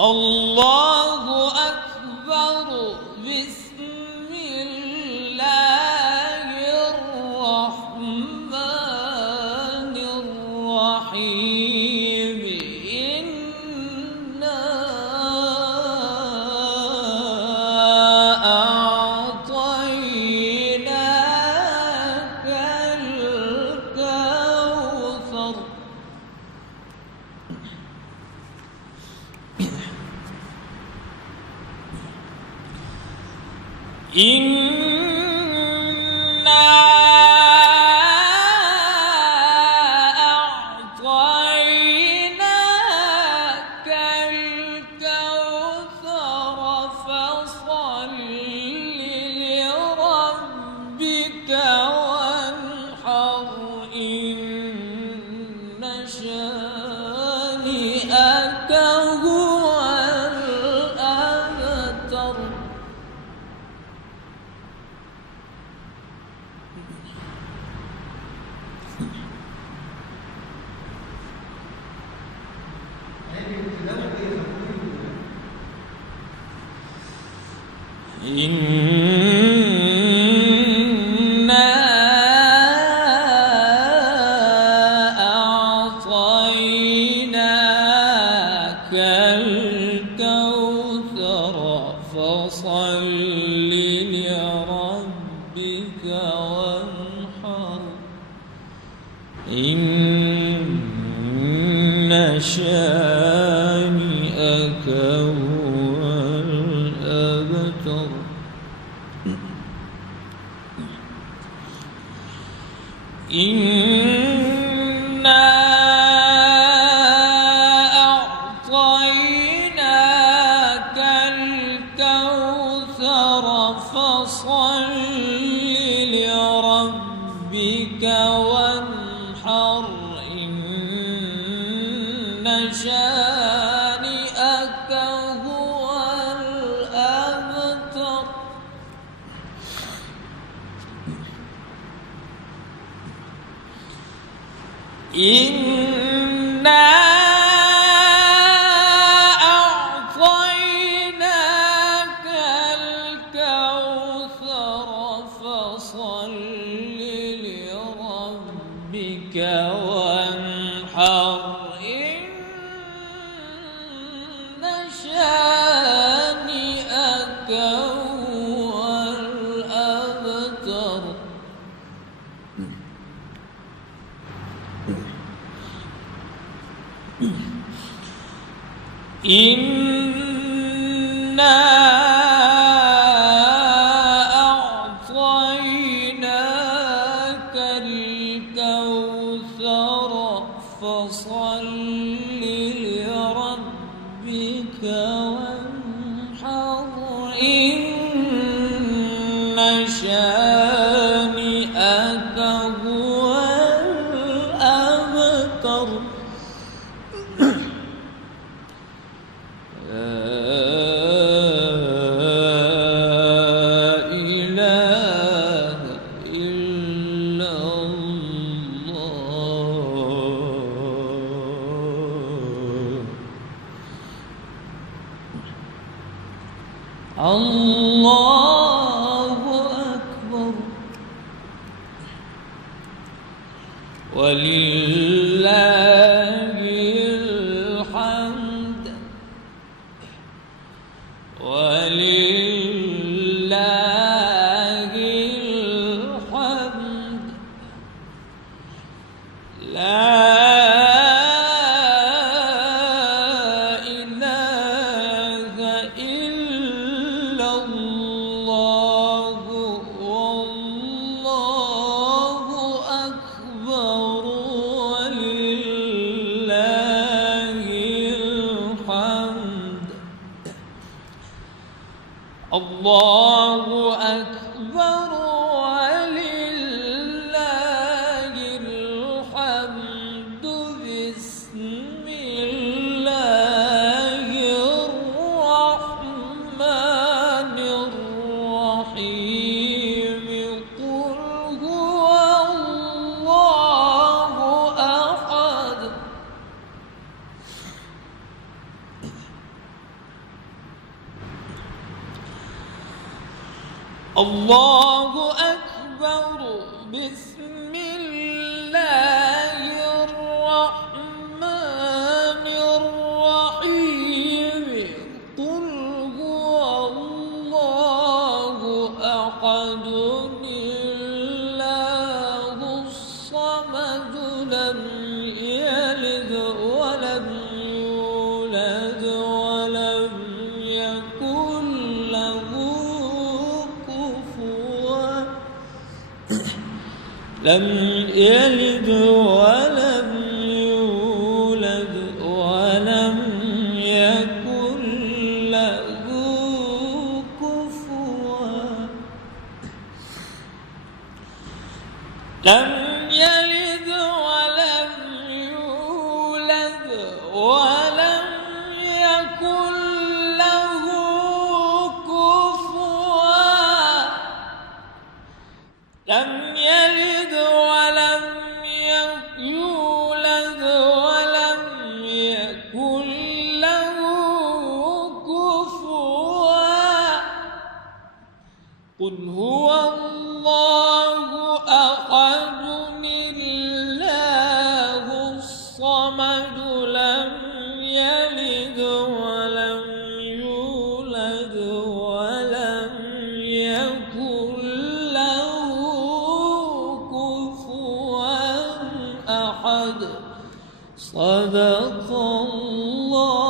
الله أكبر. بسم الله الرحمن الرحيم. إنا أعطيناك الكوثر. إنا أعطيناك الكوثر فصل لربك وانحر. إن شانئك هو الأبتر. إنا أعطيناك الكوثر فصل لربك وانحر. إن شانئك هو الأبتر. إنا أعطيناك الكوثر فصل لربك وانحر. إن شانئك هو الأبتر. إنا أعطيناك الكوثر فصل لربك وانحر. إن شانئك هو الأبتر. إنا أعطيناك الكوثر فصل لربك وانحر. إن شانئك هو الأبتر. الله أكبر. ولله الحمد. ولله الحمد. لا الله أكبر ولله الحمد. بسم الله الرحمن الرحيم. قل هو الله أحد. الله أكبر. بسم الله الرحمن الرحيم. قل هو الله أحد الله الصمد لم يلد ولم يولد ولم يكن له لم يلد ولم يولد ولم يكن له كفوا لم يلد ولم يولد ولم يكن له كفوا لم يلد ولم يولد ولم يكن له كفوا. قل هو الله أحد الله الصمد لم يلد ولم يولد ولم يكن له كفوا أحد. صدق الله.